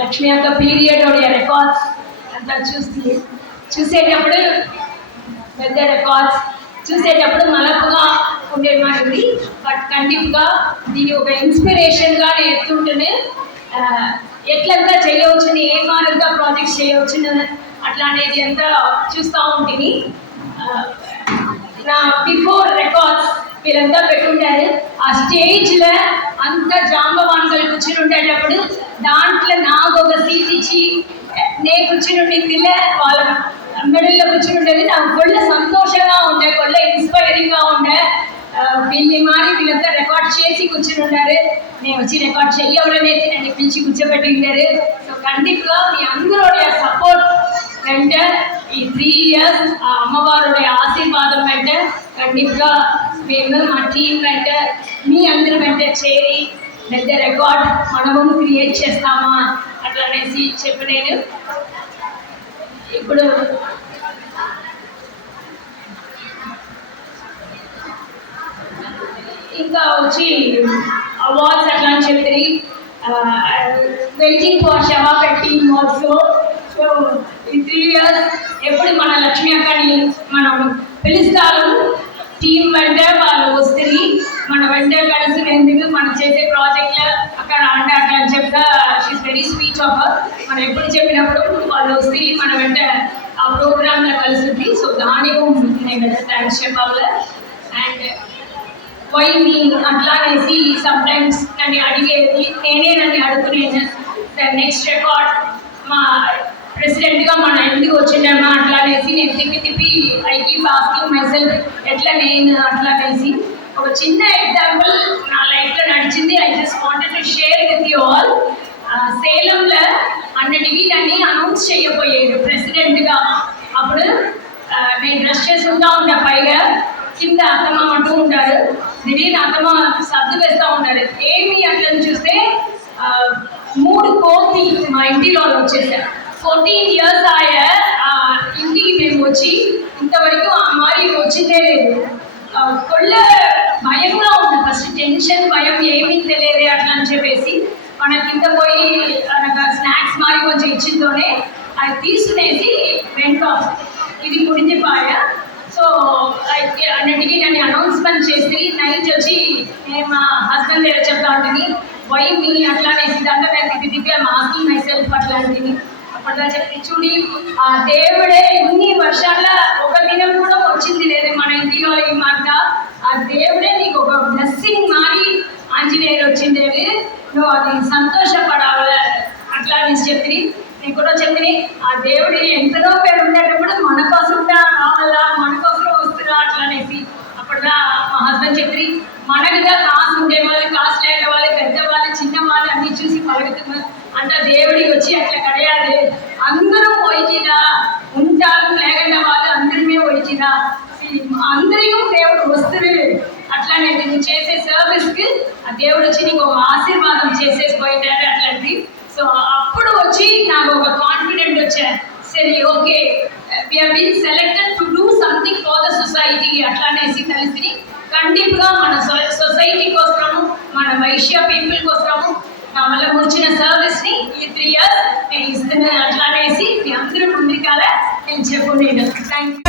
లక్ష్మి యొక్క period records అంతా చూసేటప్పుడు పెద్ద రికార్డ్స్ చూసేటప్పుడు మలపుగా ఉండేవాడిది. బట్ కంటిన్యూగా దీని ఒక ఇన్స్పిరేషన్గా నేను ఎత్తుంటేనే ఎట్లంతా చేయవచ్చుని, ఏ మాదిరిగా ప్రాజెక్ట్స్ చేయవచ్చును అట్లా అనేది అంతా చూస్తూ ఉంటుంది. నా బిఫోర్ రికార్డ్స్ మీరంతా పెట్టుంటారు. ఆ స్టేజ్లో అంత జాంబవాన్లు కూర్చుని ఉండేటప్పుడు దాంట్లో నాకు ఒక సీట్ ఇచ్చి నేను కూర్చుని ఉండిందిలే, వాళ్ళ మెడల్లో కూర్చుని ఉండేది. నాకు కొళ్ళ సంతోషంగా ఉండే, కొళ్ళ ఇన్స్పైరింగ్గా ఉండే. వీళ్ళంతా రికార్డ్ చేసి కూర్చుని ఉన్నారు. నేను వచ్చి రికార్డ్ చెయ్యవలనేది నన్ను పిలిచి కూర్చోబెట్టి ఉన్నారు. సో కంటిన్యూగా మీ అందరూ సపోర్ట్ వెంట ఈ 3 years ఆ అమ్మవారుடைய ఆశీర్వాదం వెంట కంటిన్యూగా మేము మా టీం వెంట మీ అందరి వెంట చేరి పెద్ద రికార్డ్ మనము క్రియేట్ చేస్తామా అట్లా అనేసి చెప్పి నేను ఇప్పుడు ఇంకా వచ్చి అవార్డ్స్ అట్లా అని చెప్పి వెయిటింగ్ ఫర్ శవా టీమ్ ఆల్సో. సో ఈ 3 years ఎప్పుడు మన లక్ష్మి అక్కని మనం పిలుస్తారు, టీం వెంట వాళ్ళు వస్తుంది, మన వెంట కలిసి ఎందుకు మనం చేసే ప్రాజెక్ట్లో అక్కడ అంటే అట్లా అని చెప్తా. She is very sweet of her. మనం ఎప్పుడు చెప్పినప్పుడు వాళ్ళు వస్తే మన వెంట ఆ ప్రోగ్రాంలో కలుస్తుంది. సో దానికి నేను థ్యాంక్స్ చెప్పాలి. అండ్ వై మీ అట్లా అనేసి సమ్టైమ్స్ నన్ను అడిగేది, నేనే నన్ను అడుగునేది నెక్స్ట్ రికార్డ్ మా ప్రెసిడెంట్గా మన ఎందుకు వచ్చిందమ్మా అట్లా అనేసి నేను తిప్పి I keep asking my self ఎట్లా నేను అట్లా అనేసి. ఒక చిన్న ఎగ్జాంపుల్ నా లైఫ్లో నడిచింది. I just wanted to share with you all. సేలంలో అన్నిటికీ నన్ను అనౌన్స్ చేయబోయేది ప్రెసిడెంట్గా. అప్పుడు నేను డ్రెస్ చేసుకుంటా ఉంటా, పైగా కింద అత్తమ్మ అంటూ ఉంటారు, దిడీని అత్తమ్మ సర్దు వేస్తూ ఉంటారు. ఏమి అట్లా చూస్తే 3 కోతి మా ఇంటిలో వచ్చేసారు. 14 years ఆయా ఇంటికి మేము వచ్చి ఇంతవరకు ఆ అమ్మాయి వచ్చిందే లేదు. కొళ్ళ భయంగా ఉంది, ఫస్ట్ టెన్షన్ భయం ఏమీ తెలియదు అట్లా అని చెప్పేసి మన కింద పోయి స్నాక్స్ మారి కొంచెం ఇచ్చిందోనే అది తీసుకునేసి వెంట ఇది ముడిచిపాయ. సో అన్నిటికీ నన్ను అనౌన్స్మెంట్ చేసి నైట్ వచ్చి నేను మా హస్బెండ్ దగ్గర చెప్తా ఉంటుంది, వై మీ అట్లా అనేసి దాంట్లో నేను తిప్పి మాస్కింగ్ మై సెల్ఫ్ అట్లాంటివి అప్పట్లో చెప్పి చూడి ఆ దేవుడే ఇన్ని వర్షాల ఒక దినం కూడా వచ్చింది లేదు మన ఇంటిలో. ఈ మాట ఆ దేవుడే నీకు ఒక బ్లెస్సింగ్ మారి ఆంజనేయులు వచ్చిండేది, నువ్వు అది సంతోషపడాలి అట్లా అనేసి చెప్పి నేను కూడా చెప్పి ఆ దేవుడి ఎంతలో పేరు ఉండేటప్పుడు మన కోసం రావాలా, మన కోసం వస్తున్నా అట్లా అనేసి. అప్పట్లో మా హస్బెండ్ చెప్పి మనకుగా కాసు ఉండేవాళ్ళు, కాసు లేని వాళ్ళు, పెద్దవాళ్ళు, చిన్నవాళ్ళు అన్ని చూసి పలుకుతున్నారు అంట. దేవుడి వచ్చి అట్లా కడయాలి, అందరూ పోయిచిరా ఉంటారు, లేకుండా వాళ్ళు అందరిమే పోయిచిరా, అందరికీ దేవుడు వస్తుంది. అట్లా నేను చేసే సర్వీస్కి ఆ దేవుడు వచ్చి నీకు ఒక ఆశీర్వాదం చేసేసి పోయినాడు అట్లాంటి. సో అప్పుడు వచ్చి నాకు ఒక కాన్ఫిడెంట్ వచ్చా, సరే okay we have been selected to do something for the society అట్లా అనేసి కలిసి కంటిన్యూగా మన సొసైటీ కోసము, మన వైశ్య పీపుల్ కోసము నా వల్ల వచ్చిన సర్వీస్ని ఈ 3 years నేను ఇస్తున్నాను అట్లా అనేసి మీ అందరూ ముందుకాల నేను చెప్పుకున్నాను. Thank you.